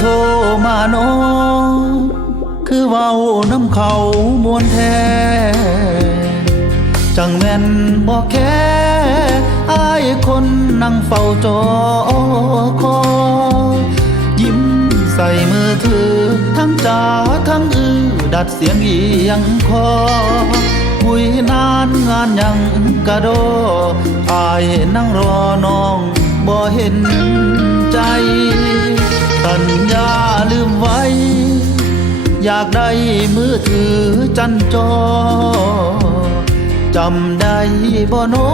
โทมาโน คือเว้าน้ำเขามวนแท้ จังแม่นบอกแค่อายคนนั่งเฝ้าจอคอ ยิ้มใส่มือถือ ทั้งจ้าทั้งอือ ดัดเสียงเอียงคอ คุยนานงานยังกระโดอายนั่งรอน้องบ่เห็นใจ สัญญาลืมไว้ อยากได้มือถือจันจอ จำได้บ่โนอ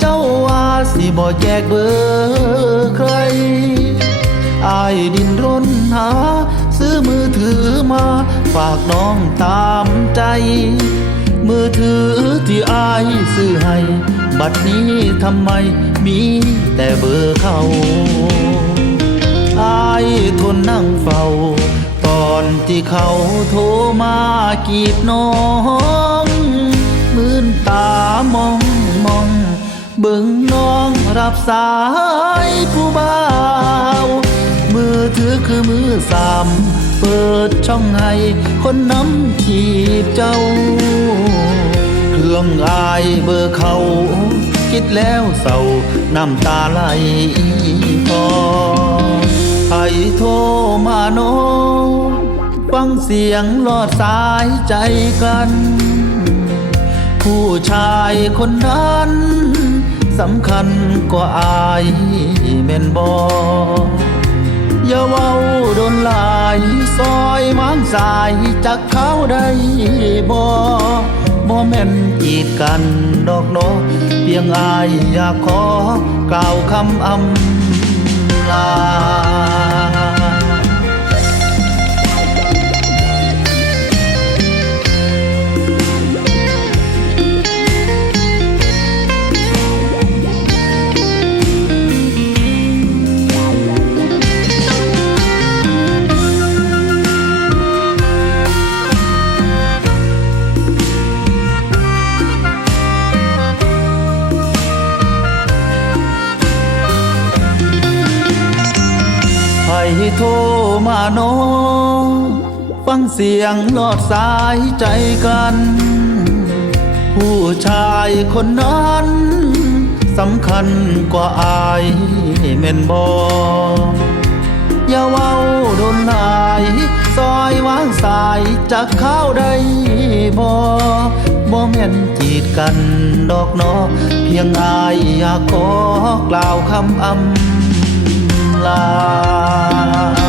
เจ้าว่าสิบ่แยกเบอร์ใครอายดินรนหา ซื้อมือถือมา ฝากน้องตามใจ มือถือที่อายซื้อให้ บัดนี้ทำไมมีแต่เบอร์เขา ทนนั่งเฝ้า ตอนที่เขาโทรมากีดน้องมืนตามองมองเบิ่งน้องรับสายผู้บ่าว มือถือคือมือสาม เปิดช่องให้คนน้ำขีบเจ้า เครื่องอายเบอร์เขา คิดแล้วเศร้าน้ำตาไหลพอ ไอ้โทรมาโนฟังเสียงลอดสายใจกัน ผู้ชายคนนั้นสำคัญกว่าอายแม่นบออย่าเว้าโดนลายซอยมางสายจากเขาได้บ่บ่แม่นกีดกันดอกเนอเพียงอายอยากขอกล่าวคำอำลา โทรมาโนฟังเสียงลอดสายใจกัน ผู้ชายคนนั้นสำคัญกว่าอายแม่นบออย่าเว้าโดนหลายซอยวางสายจากข้าวได้บ่บ่แม่นจีดกันดอกนอเพียงอายอยากขอกล่าวคำอำ ลา